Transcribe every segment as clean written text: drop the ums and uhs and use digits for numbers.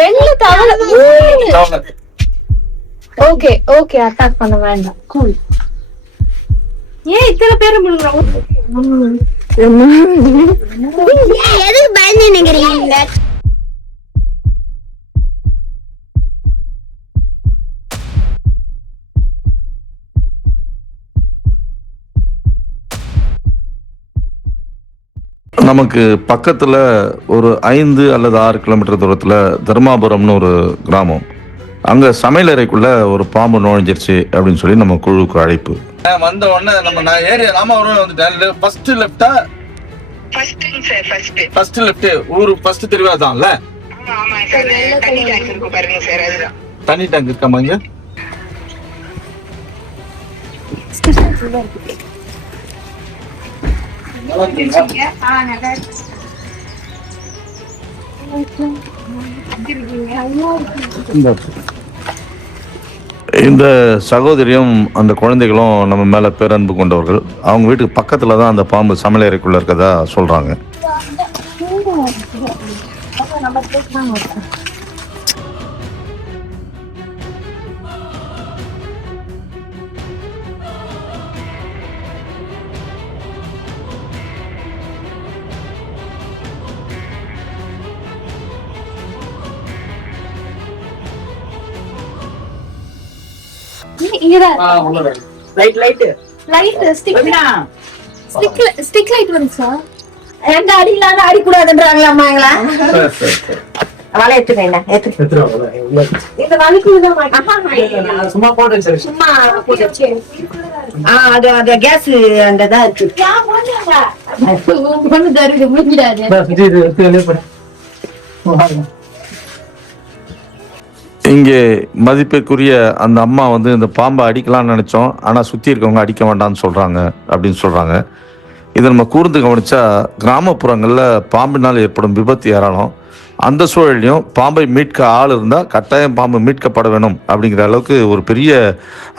ரெண்டு தவளை. Okay okay, attack பண்ண வேண்டாம். கூல். ஏன் இத்தனை பேரை முழுங்குறோம்? எதுக்கு பயந்து நிக்கிறீங்க? நமக்கு பக்கத்துல ஒரு 5 அல்லது 6 கிலோமீட்டர் தூரத்துல தர்மாபுரம்னு ஒரு கிராமம். அங்க சமையலறைக்குள்ள ஒரு பாம்பு நுழைஞ்சிருச்சு அப்படின்னு சொல்லி நம்ம குழுவுக்கு அழைப்பு வந்த உடனே நம்ம ஏரியா ராமாபுரம் வந்துட்டேன். ஃபர்ஸ்ட் லெஃப்டா? First left. ஊரு ஃபர்ஸ்ட் தெரியாதான்ல? ஆமா சார், தண்ணி டேங்க் இருக்கு பாருங்க சார், அதுதான். தண்ணி டேங்க் இருக்காமா இங்க? இந்த சகோதரியும் அந்த குழந்தைகளும் நம்ம மேல பேரன்பு கொண்டவர்கள். அவங்க வீட்டுக்கு பக்கத்துல தான் அந்த பாம்பு சமையலறைக்குள்ள இருக்கதா சொல்றாங்க. ஸ்டிக் லைட் வந்துச்சா? எங்க அடிக்கலான்னு அடிக்கூடாதுன்றாங்களா அம்மாங்களா? அவளை எடுத்துக்கேன் இந்த வலிக்குதான் சும்மா போட்டு சும்மா அது கேஸ் அந்த இதா இருக்கு. இங்கே மதிப்புக்குரிய அந்த அம்மா வந்து இந்த பாம்பை அடிக்கலாம்னு நினைச்சோம், ஆனா சுத்தி இருக்கவங்க அடிக்க வேண்டாம்னு சொல்றாங்க அப்படின்னு சொல்றாங்க. இதை நம்ம கூர்ந்து கவனிச்சா கிராமப்புறங்கள்ல பாம்பினால் ஏற்படும் விபத்து ஏராளம். அந்த சூழலையும் பாம்பை மீட்க ஆள் இருந்தா கட்டாயம் பாம்பு மீட்கப்பட வேணும் அப்படிங்கிற அளவுக்கு ஒரு பெரிய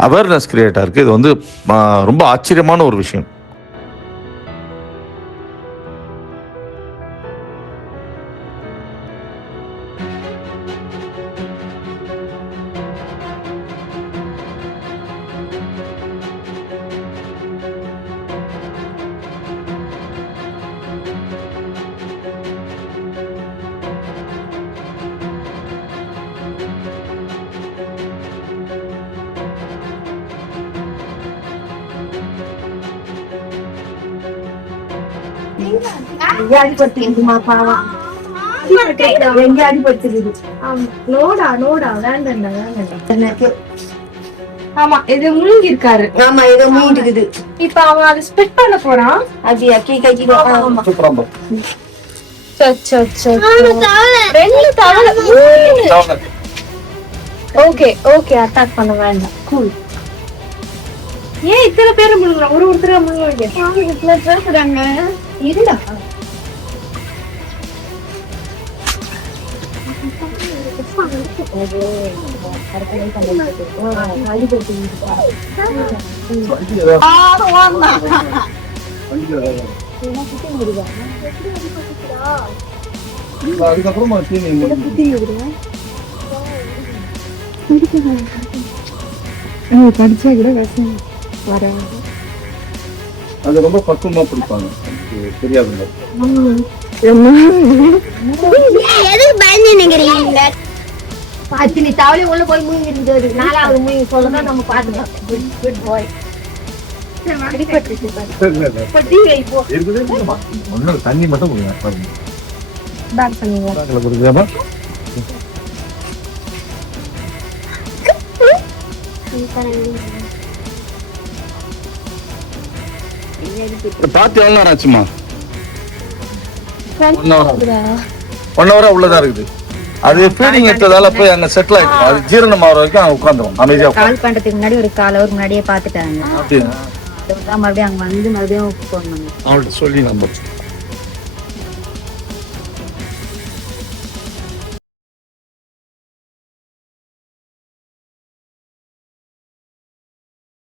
அவேர்னஸ் கிரியேட் ஆயிருக்கு. இது வந்து ரொம்ப ஆச்சரியமான ஒரு விஷயம். ஆமா, இது முழுங்கி இருக்காரு. ஆமா, ஏதோ மூடிக்குது. இப்ப அவன் அதை ஸ்பிட் பண்ண போறான். அது ரெண்டு தவளை. ஓகே ஓகே, அட்டாக் பண்ண வேண்டாம். கூல். ஏன் இத்தனை பேரை முழுங்குறோம்? ஒருத்தர முழுங்குறாங்க. இருடா. அதுக்கப்புறமா கடிச்சா கூட விஷம் வராது. அது ரொம்ப பக்குவமா பிடிப்பாங்க, தெரியாதுங்க. எதுக்கு பயந்து நிக்கிறீங்க? அத்தனை தவளை உள்ள போய் மூங்கி இருந்தது. 4வது மூங்கி சொல்லதான் நம்ம பாத்துக்கலாம். குட் பாய். தண்ணி மட்டும் பாத்து எவ்வளவு நேரம் ஆச்சுமா? 1 hour உள்ளதா இருக்குது. அது ஃபீடிங் எடுத்ததால போய் அங்க செட்டில் ஆயிடும். அது ஜீரணம் ஆகிற வரைக்கும் அங்க உட்காந்துரும் அமைதியா. கால் பண்றதுக்கு முன்னாடி ஒரு 1/4 hour முன்னாடியே பாத்துட்டாங்க. மறுபடியும் அங்க வந்து மறுபடியும் அவள்கிட்ட சொல்லி நம்ம